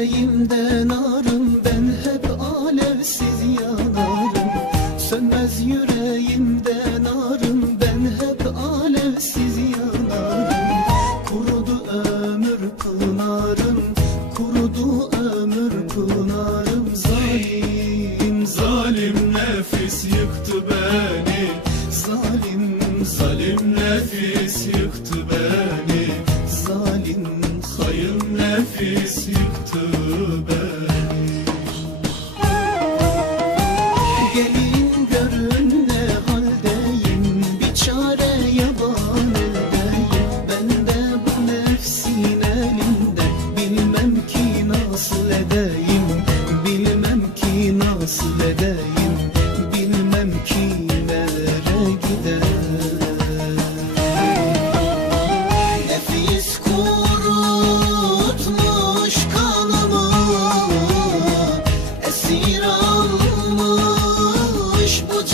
yüreğimden arım ben hep alevsiz yanarım. Sönmez yüreğimden arım ben hep alevsiz yanarım. Kurudu ömür pınarım kurudu ömür pınarım. Zalim zalim nefis yıktı beni. Zalim zalim nefis yıktı beni. Zalim hayır nefis yıktı beni almış bu